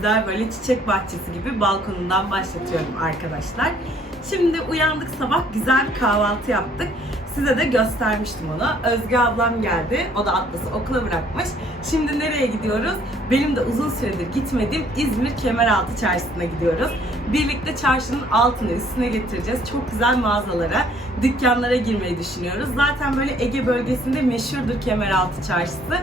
güzel böyle çiçek bahçesi gibi balkonundan başlatıyorum arkadaşlar. Şimdi uyandık sabah güzel bir kahvaltı yaptık. Size de göstermiştim onu. Özge ablam geldi. O da Atlas'ı okula bırakmış. Şimdi nereye gidiyoruz? Benim de uzun süredir gitmediğim İzmir Kemeraltı Çarşısı'na gidiyoruz. Birlikte çarşının altını üstüne getireceğiz. Çok güzel mağazalara, dükkanlara girmeyi düşünüyoruz. Zaten böyle Ege bölgesinde meşhurdur Kemeraltı Çarşısı.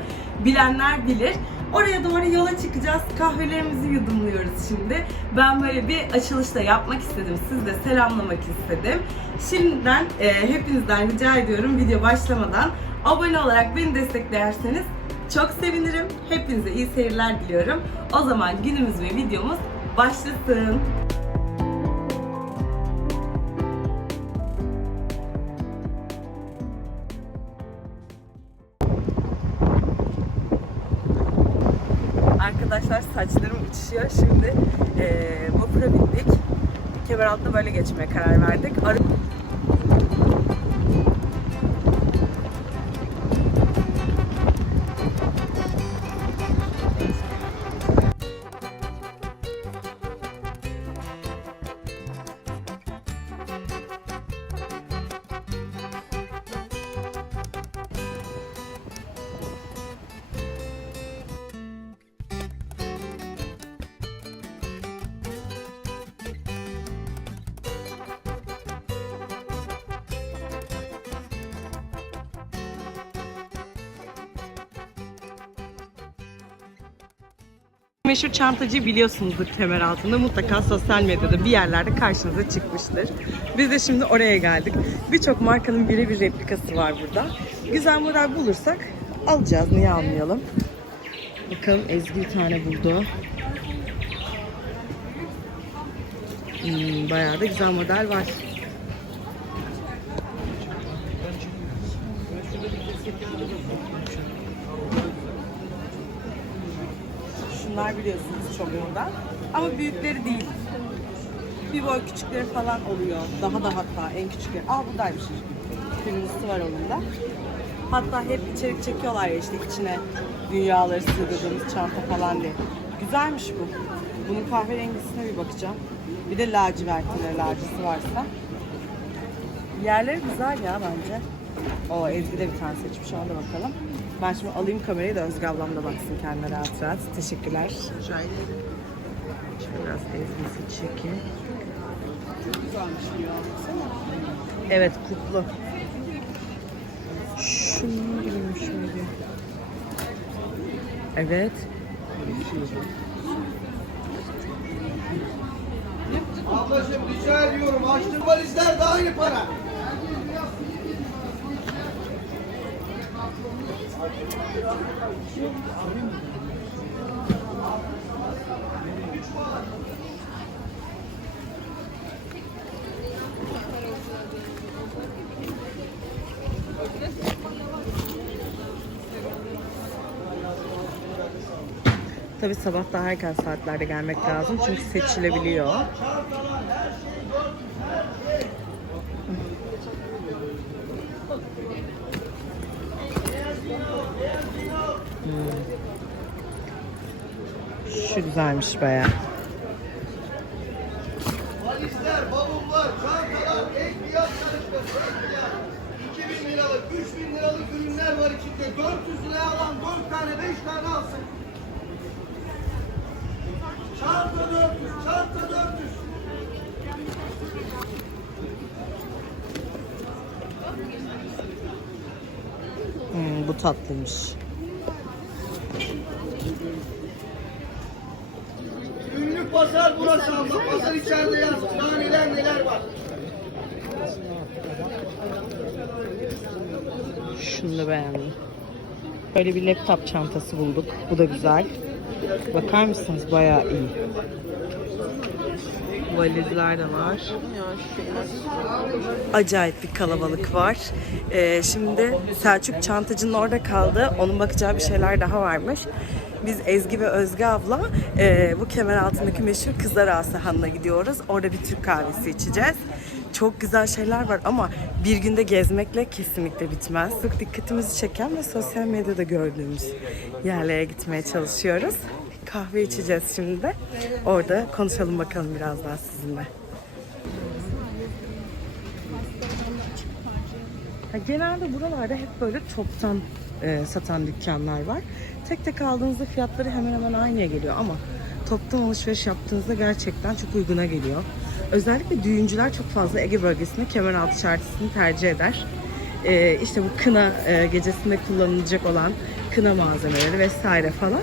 Bilenler bilir. Oraya doğru yola çıkacağız. Kahvelerimizi yudumluyoruz şimdi. Ben böyle bir açılışta yapmak istedim. Siz de selamlamak istedim. Şimdiden e, hepinizden rica ediyorum video başlamadan abone olarak beni desteklerseniz çok sevinirim. Hepinize iyi seyirler diliyorum. O zaman günümüz ve videomuz başlasın. Uçuşuyor. Şimdi eee vapura bindik. Kemeraltı'na böyle geçmeye karar verdik. Ara- Meşhur çantacı biliyorsunuzdur kemer altında. Mutlaka sosyal medyada bir yerlerde karşınıza çıkmıştır. Biz de şimdi oraya geldik. Birçok markanın birebir replikası var burada. Güzel model bulursak alacağız. Niye almayalım? Bakalım Ezgi bir tane buldu. Hmm, bayağı da güzel model var. Moda. Ama büyükleri değil. Bir boy küçükleri falan oluyor. Daha da hatta en küçükleri. Aa buradaymış. Kırmızısı var onun da. Hatta hep içerik çekiyorlar ya işte içine dünyaları sığdırdığımız çanta falan diye. Güzelmiş bu. Bunun kahverengisine bir bakacağım. Bir de lacivertine lacisi varsa. Yerleri güzel ya bence. O Ezgi de bir tane seçmiş ona da bakalım. Ben şimdi alayım kamerayı da Özge ablam da baksın kendine rahat rahat. Teşekkürler. Rica ederim. Biraz Ezgi'si çekeyim. Evet kutlu. Şunun gibiymiş şöyle. Evet. Ablacığım rica ediyorum açtır valizler de aynı para. Tabi sabah daha erken saatlerde gelmek lazım çünkü seçilebiliyor. Şu güzelmiş baya. Valizler, bavullar, çantalar, ek fiyat karışması, ek fiyat. 2000 liralık, 3000 liralık ürünler var içinde. 400 liraya alan 4 tane, 5 tane alsın. Çanta 400, çanta 400. Hmm, bu tatlıymış. Abla. Pazar içeride yaz. Daha neler neler var. Şunu da beğendim. Böyle bir laptop çantası bulduk. Bu da güzel. Bakar mısınız? Bayağı iyi. Valizler de var. Acayip bir kalabalık var. Ee, şimdi Selçuk çantacının orada kaldı. Onun bakacağı bir şeyler daha varmış. Biz Ezgi ve Özge abla e, bu kemer altındaki meşhur Kızlar Ağası Hanı'na gidiyoruz. Orada bir Türk kahvesi içeceğiz. Çok güzel şeyler var ama bir günde gezmekle kesinlikle bitmez. Çok dikkatimizi çeken ve sosyal medyada gördüğümüz yerlere gitmeye çalışıyoruz. Kahve içeceğiz şimdi de. Orada konuşalım bakalım biraz daha sizinle. Genelde buralarda hep böyle toptan e, satan dükkanlar var. Tek tek aldığınızda fiyatları hemen hemen aynıya geliyor ama toptan alışveriş yaptığınızda gerçekten çok uyguna geliyor. Özellikle düğüncüler çok fazla Ege bölgesinde kemeraltı çarşısını tercih eder. E, işte bu kına e, gecesinde kullanılacak olan kına malzemeleri vesaire falan.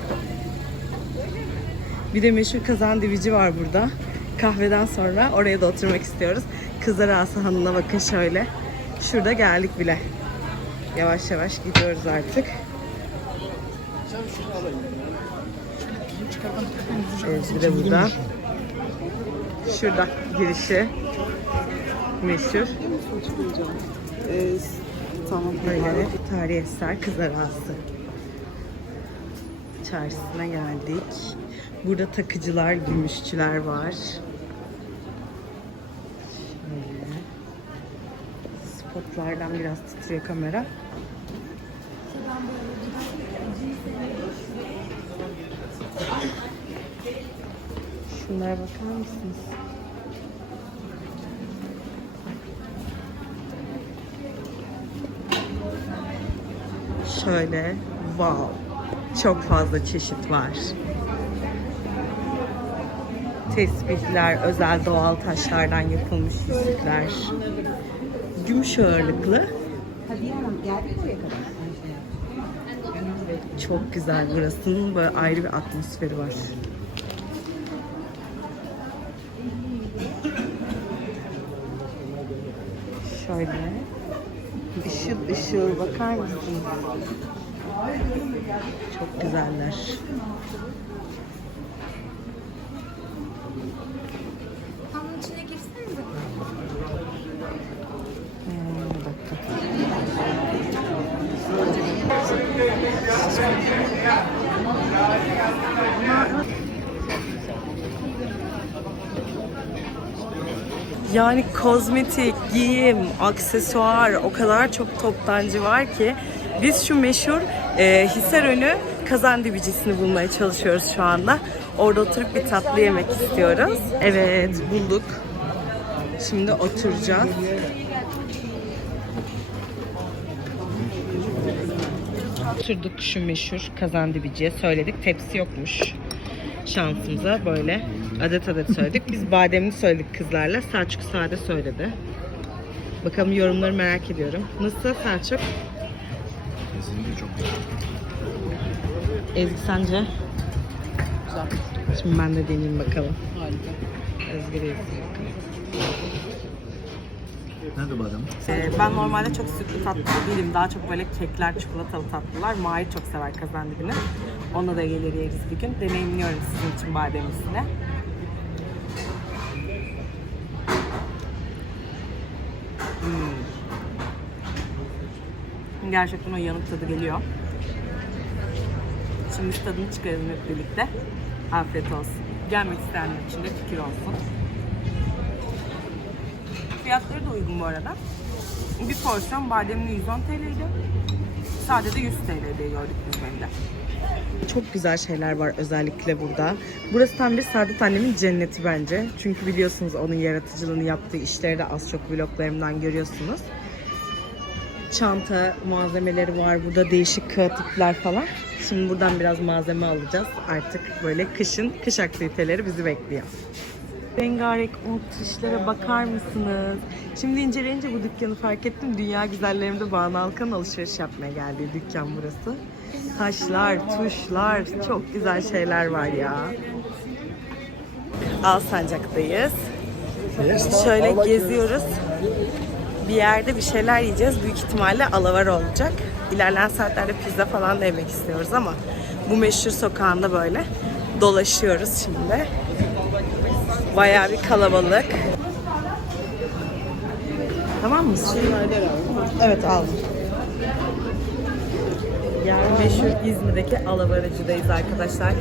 Bir de meşhur kazan divici var burada. Kahveden sonra oraya da oturmak istiyoruz. Kızlar Asahan'ına bakın şöyle. Şurada geldik bile. Yavaş yavaş gidiyoruz artık. Bir de burada. Şurada girişi. Meşhur. Tamam. Böyle tarihi eser Kızlar Ağası. Çarşısına geldik. Burada takıcılar, gümüşçüler var. Şöyle. Spotlardan biraz titriyor kamera. Şunlara bakar mısınız? Şöyle, wow. Çok fazla çeşit var. Tespihler, özel doğal taşlardan yapılmış yüzükler. Gümüş ağırlıklı. Çok güzel burasının böyle ayrı bir atmosferi var. Şöyle. Işıl ışıl bakar mısınız? Çok güzeller. Yani kozmetik, giyim, aksesuar o kadar çok toptancı var ki biz şu meşhur e, Hisarönü kazan dibicisini bulmaya çalışıyoruz şu anda. Orada oturup bir tatlı yemek istiyoruz. Evet bulduk. Şimdi oturacağız. Oturduk şu meşhur kazan dibiciye söyledik. Tepsi yokmuş. Şansımıza böyle adet adet söyledik. Biz bademli söyledik kızlarla. Selçuk sade söyledi. Bakalım yorumları merak ediyorum. Nasıl Selçuk? Kesinlikle çok güzel. Ezgi sence? Güzel. Şimdi ben de deneyeyim bakalım. Harika. Ezgi de Nerede badem? Ee, ben normalde çok sütlü tatlı değilim. Daha çok böyle kekler, çikolatalı tatlılar. Mahir çok sever kazan dibini. Ona da gelir yeriz bir gün. Deneyimliyorum sizin için bademlisini. Hmm. Gerçekten o yanık tadı geliyor. Şimdi tadını çıkaralım hep birlikte. Afiyet olsun. Gelmek isteyenler için de fikir olsun. Fiyatları da uygun bu arada. Bir porsiyon bademli 110 TL'ydi. Sade de 100 TL diye gördük biz bende. Çok güzel şeyler var özellikle burada. Burası tam bir Saadet annemin cenneti bence. Çünkü biliyorsunuz onun yaratıcılığını yaptığı işleri de az çok vloglarımdan görüyorsunuz. Çanta malzemeleri var. Burada değişik kağıt ipler falan. Şimdi buradan biraz malzeme alacağız. Artık böyle kışın kış aktiviteleri bizi bekliyor. Rengarenk umut işlere bakar mısınız? Şimdi inceleyince bu dükkanı fark ettim. Dünya güzellerinde Banu Alkan'ın alışveriş yapmaya geldiği dükkan burası. Taşlar, tuşlar, çok güzel şeyler var ya. Alsancak'tayız. Şöyle geziyoruz. Bir yerde bir şeyler yiyeceğiz. Büyük ihtimalle alavar olacak. İlerleyen saatlerde pizza falan da yemek istiyoruz ama bu meşhur sokağında böyle dolaşıyoruz şimdi. Bayağı bir kalabalık. Tamam mı? Evet aldım. Yani meşhur İzmir'deki alavaracıdayız arkadaşlar.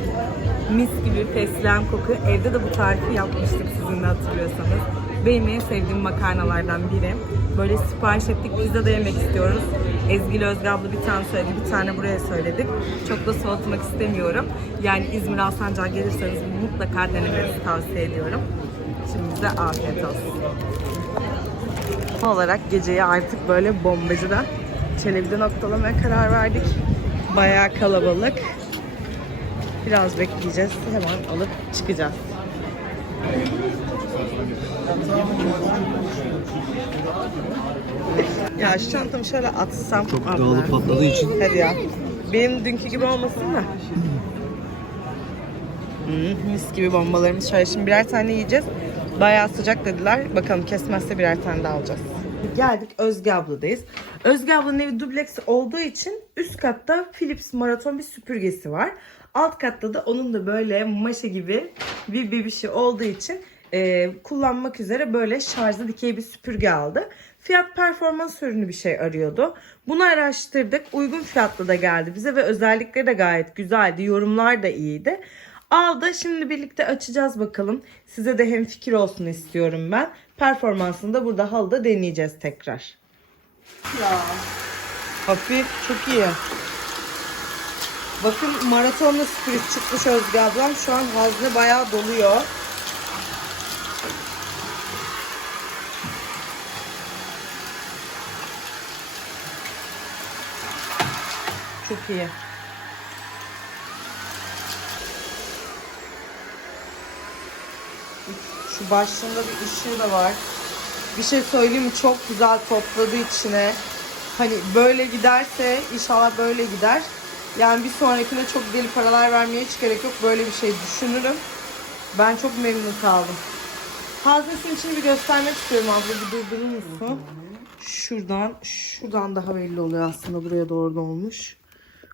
Mis gibi fesleğen koku. Evde de bu tarifi yapmıştık sizinle hatırlıyorsanız. Benim en sevdiğim makarnalardan biri. Böyle sipariş ettik. Pizza da yemek istiyoruz. Ezgi ile Özge abla bir tane söyledi. Bir tane buraya söyledik. Çok da soğutmak istemiyorum. Yani İzmir Alsancak'a gelirseniz mutlaka denemenizi tavsiye ediyorum. Şimdi bize afiyet olsun. Son olarak geceyi artık böyle bombacıda Çelebi'de noktalamaya karar verdik. Bayağı kalabalık. Biraz bekleyeceğiz. Hemen alıp çıkacağız. Ya şu çantamı şöyle atsam. Çok abla. dağılıp patladığı için Hadi ya. Benim dünkü gibi olmasın da. Hmm, mis gibi bombalarımız şöyle. Şimdi birer tane yiyeceğiz. Bayağı sıcak dediler. Bakalım kesmezse birer tane daha alacağız. Geldik Özge abladayız. Özge ablanın evi dubleks olduğu için üst katta Philips maraton bir süpürgesi var. Alt katta da onun da böyle maşa gibi bir bebişi olduğu için e, kullanmak üzere böyle şarjlı dikey bir süpürge aldı. Fiyat performans ürünü bir şey arıyordu. Bunu araştırdık. Uygun fiyatlı da geldi bize ve özellikleri de gayet güzeldi. Yorumlar da iyiydi. Aldı. Şimdi birlikte açacağız bakalım. Size de hem fikir olsun istiyorum ben. Performansını da burada halıda deneyeceğiz tekrar. Ya. Hafif çok iyi. Bakın maratonla spirit çıkmış Özge ablam. Şu an hazne bayağı doluyor. Çok iyi. Şu başlığında bir ışığı da var. Bir şey söyleyeyim mi? Çok güzel topladı içine. Hani böyle giderse inşallah böyle gider. Yani bir sonrakine çok deli paralar vermeye hiç gerek yok. Böyle bir şey düşünürüm. Ben çok memnun kaldım. Haznesinin içini bir göstermek istiyorum abla. Bir durdurur musun? Şuradan, şuradan daha belli oluyor aslında. Buraya doğru dolmuş.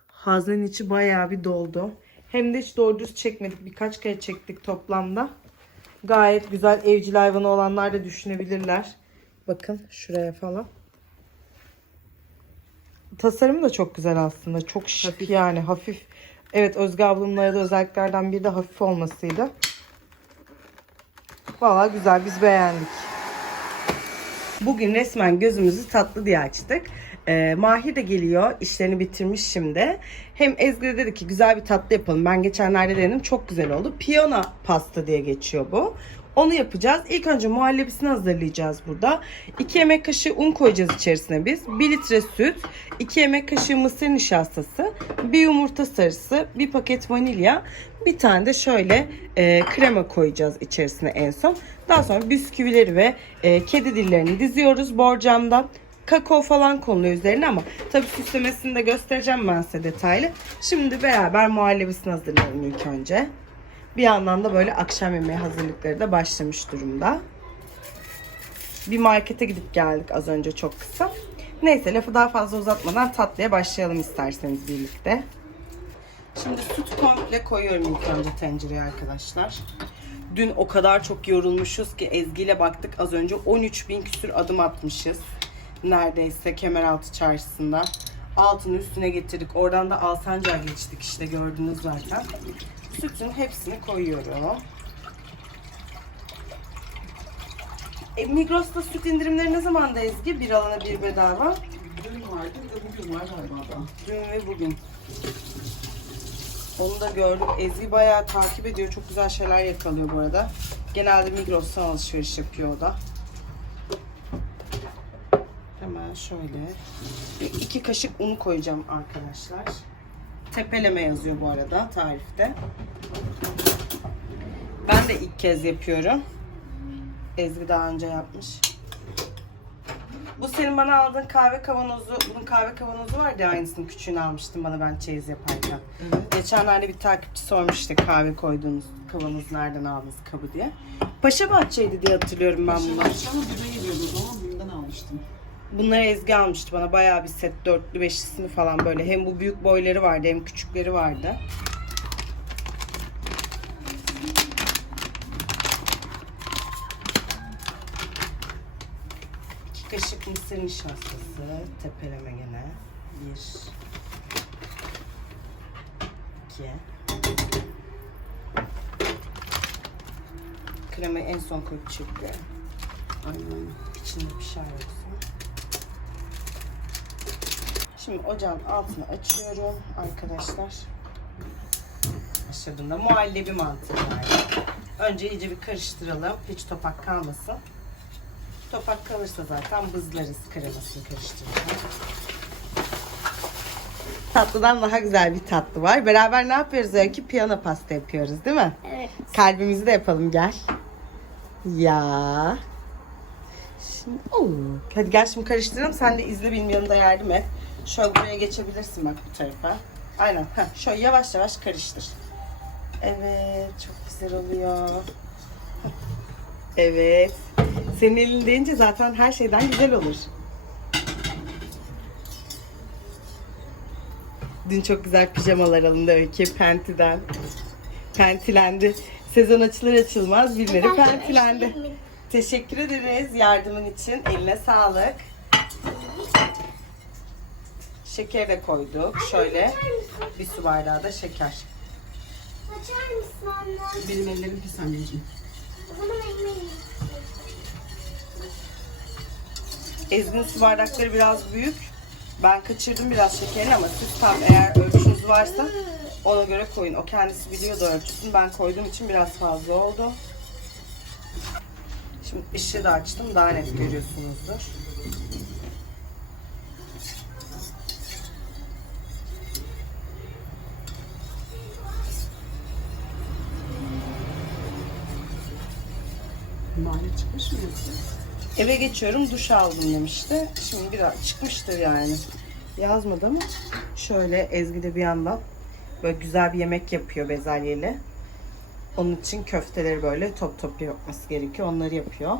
Haznenin içi bayağı bir doldu. Hem de hiç doğru düz çekmedik. Birkaç kere çektik toplamda. Gayet güzel evcil hayvanı olanlar da düşünebilirler. Bakın şuraya falan. Tasarımı da çok güzel aslında. Çok şık yani hafif. Evet Özge ablamın aradığı özelliklerden biri de hafif olmasıydı. Valla güzel biz beğendik. Bugün resmen gözümüzü tatlı diye açtık. Ee, Mahir de geliyor. işlerini bitirmiş şimdi. Hem Ezgi de dedi ki güzel bir tatlı yapalım. Ben geçenlerde denedim. Çok güzel oldu. Piyona pasta diye geçiyor bu. Onu yapacağız. İlk önce muhallebisini hazırlayacağız burada. 2 yemek kaşığı un koyacağız içerisine biz. 1 litre süt, 2 yemek kaşığı mısır nişastası, bir yumurta sarısı, bir paket vanilya, bir tane de şöyle e, krema koyacağız içerisine en son. Daha sonra bisküvileri ve e, kedi dillerini diziyoruz borcamda. Kakao falan konuluyor üzerine ama tabii süslemesini de göstereceğim ben size detaylı. Şimdi beraber muhallebisini hazırlayalım ilk önce. Bir yandan da böyle akşam yemeği hazırlıkları da başlamış durumda. Bir markete gidip geldik az önce çok kısa. Neyse lafı daha fazla uzatmadan tatlıya başlayalım isterseniz birlikte. Şimdi süt komple koyuyorum ilk önce tencereye arkadaşlar. Dün o kadar çok yorulmuşuz ki Ezgi ile baktık az önce 13 bin küsür adım atmışız. Neredeyse Kemeraltı çarşısında. Altını üstüne getirdik. Oradan da Alsancak'a geçtik işte gördünüz zaten. Sütün hepsini koyuyorum. E, Migros'ta süt indirimleri ne zaman da Ezgi? Bir alana bir bedava. Dün vardı bir de bugün var galiba da. Dün ve bugün. Onu da gördük. Ezgi bayağı takip ediyor. Çok güzel şeyler yakalıyor bu arada. Genelde Migros'tan alışveriş yapıyor o da. Hemen şöyle. İki kaşık un koyacağım arkadaşlar. Tepeleme yazıyor bu arada tarifte. Kez yapıyorum. Ezgi daha önce yapmış. Bu senin bana aldığın kahve kavanozu, bunun kahve kavanozu vardı ya aynısının küçüğünü almıştım bana ben çeyiz yaparken. Geçenlerde bir takipçi sormuştu kahve koyduğunuz kavanoz nereden aldınız kabı diye. Paşa Bahçe'ydi diye hatırlıyorum ben bunu. Akşama düğme geliyordu o zaman düğünden almıştım. Bunları Ezgi almıştı bana bayağı bir set dörtlü beşlisini falan böyle. Hem bu büyük boyları vardı hem küçükleri vardı. Kaşık mısır nişastası tepeleme gene. Bir. iki. Kremayı en son koyup çırpıyorum. Aynen. İçinde pişer yoksa. Şimdi ocağın altını açıyorum arkadaşlar. Aşağıda muhallebi mantığı yani. Önce iyice bir karıştıralım. Hiç topak kalmasın. Topak kalırsa zaten bızlarız kremasını karıştırırken. Tatlıdan daha güzel bir tatlı var. Beraber ne yapıyoruz Öykü? Piyano pasta yapıyoruz değil mi? Evet. Kalbimizi de yapalım gel. Ya. Şimdi, oo. Hadi gel şimdi karıştıralım. Sen de izle benim yanımda yardım et. Şöyle buraya geçebilirsin bak bu tarafa. Aynen. Heh, şöyle yavaş yavaş karıştır. Evet. Çok güzel oluyor. Evet. Senin elin deyince zaten her şeyden güzel olur. Dün çok güzel pijamalar alındı Öykü Penti'den. Pentilendi. Sezon açılır açılmaz birileri pentilendi. Teşekkür ederiz yardımın için. Eline sağlık. Şeker de koyduk. Şöyle bir su bardağı da şeker. Açar mısın anne? Benim ellerim pis anneciğim. O zaman ekmeği. Ezgi'nin su bardakları biraz büyük. Ben kaçırdım biraz şekeri ama siz tam eğer ölçünüz varsa ona göre koyun. O kendisi biliyordu ölçüsünü. Ben koyduğum için biraz fazla oldu. Şimdi ışığı da açtım. Daha net görüyorsunuzdur. Bari çıkmış mı? Eve geçiyorum duş aldım demişti. Şimdi biraz çıkmıştır yani. Yazmadı ama şöyle Ezgi de bir yandan böyle güzel bir yemek yapıyor bezelyeli. Onun için köfteleri böyle top top yapması gerekiyor. Onları yapıyor.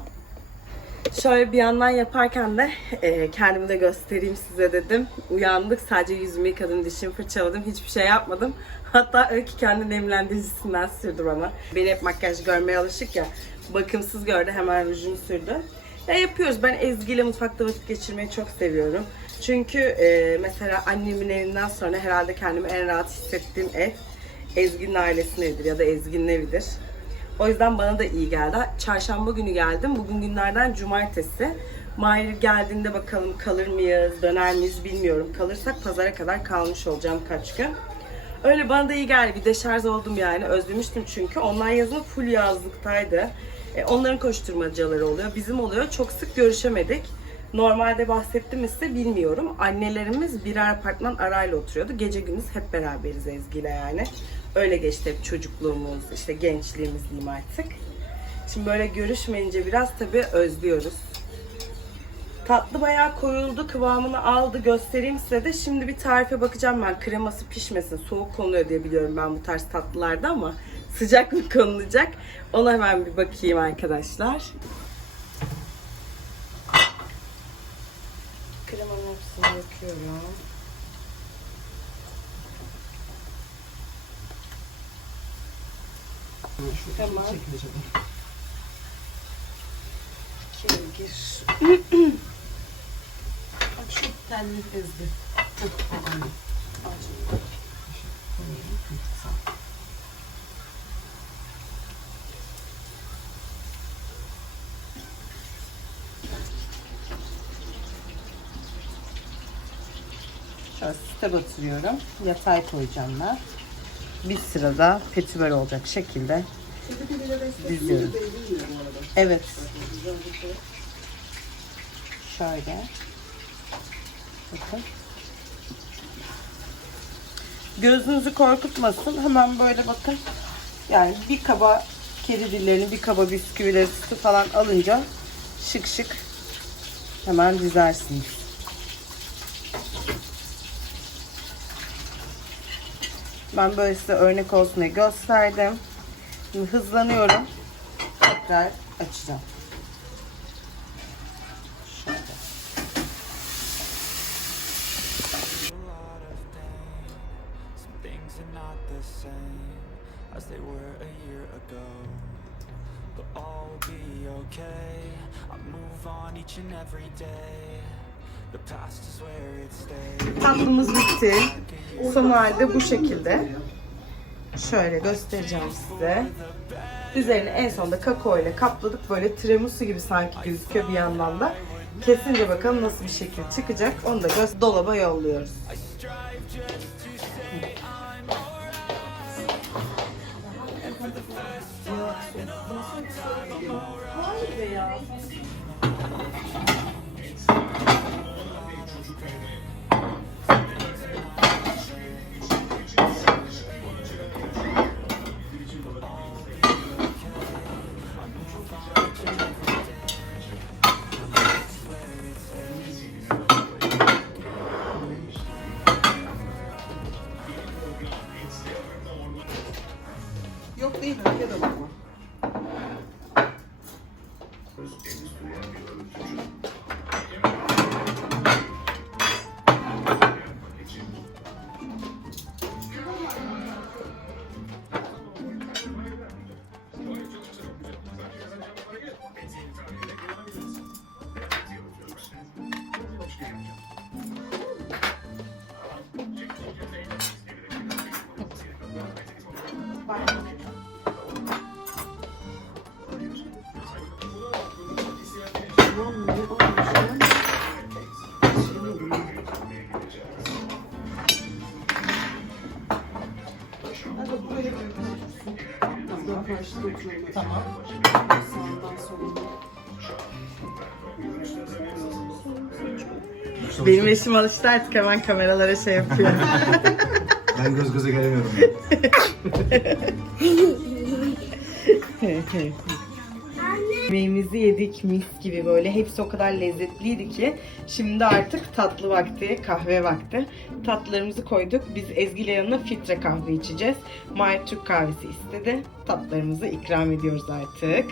Şöyle bir yandan yaparken de e, kendimi de göstereyim size dedim. Uyandık sadece yüzümü yıkadım, dişimi fırçaladım. Hiçbir şey yapmadım. Hatta Öykü kendi nemlendiricisinden sürdü bana. Beni hep makyaj görmeye alışık ya. Bakımsız gördü hemen rujunu sürdü. Ya yapıyoruz. Ben Ezgi ile mutfakta vakit geçirmeyi çok seviyorum. Çünkü e, mesela annemin evinden sonra herhalde kendimi en rahat hissettiğim ev Ezgi'nin ailesinin evidir ya da Ezgi'nin evidir. O yüzden bana da iyi geldi. Çarşamba günü geldim. Bugün günlerden cumartesi. Mahir geldiğinde bakalım kalır mıyız, döner miyiz bilmiyorum. Kalırsak pazara kadar kalmış olacağım kaç gün. Öyle bana da iyi geldi. Bir deşarj oldum yani. Özlemiştim çünkü. Onlar yazın full yazlıktaydı. E, onların koşturmacaları oluyor. Bizim oluyor. Çok sık görüşemedik. Normalde bahsettim size bilmiyorum. Annelerimiz birer apartman arayla oturuyordu. Gece gündüz hep beraberiz Ezgi'yle yani. Öyle geçti hep çocukluğumuz, işte gençliğimiz diyeyim artık. Şimdi böyle görüşmeyince biraz tabii özlüyoruz. Tatlı bayağı koyuldu, kıvamını aldı. Göstereyim size de. Şimdi bir tarife bakacağım ben. Kreması pişmesin, soğuk konuyor diye biliyorum ben bu tarz tatlılarda ama sıcak mı konulacak? Ona hemen bir bakayım arkadaşlar. Kremanın hepsini yakıyorum. Tamam. Çekileceğim. Gir. Bak şu telli ezdi. Heh, o aynı. Al süte batırıyorum. Yatay koyacağım ben. Bir sırada petibör olacak şekilde diziyorum. Evet. Şöyle. Bakın. Gözünüzü korkutmasın. Hemen böyle bakın. Yani bir kaba kedi dillerini, bir kaba bisküvileri, sütü falan alınca şık şık hemen dizersiniz. Ben böyle size örnek olsun diye gösterdim. Şimdi hızlanıyorum. Tekrar açacağım. Halde bu şekilde. Şöyle göstereceğim size. Üzerini en sonunda kakao ile kapladık. Böyle tiramisu gibi sanki gözüküyor bir yandan da. Kesince bakalım nasıl bir şekil çıkacak. Onu da göz dolaba yolluyoruz. Yok değil, öyle de bakma. Tamam, karşıda oturalım. Tamam. Sağdan soldan. Benim eşim alıştı artık hemen kameralara şey yapıyor. Ben göz göze gelemiyorum. Yemeğimizi yedik mis gibi böyle. Hepsi o kadar lezzetliydi ki. Şimdi artık tatlı vakti, kahve vakti. Tatlılarımızı koyduk. Biz Ezgi ile yanına filtre kahve içeceğiz. Mahir Türk kahvesi istedi. Tatlarımızı ikram ediyoruz artık.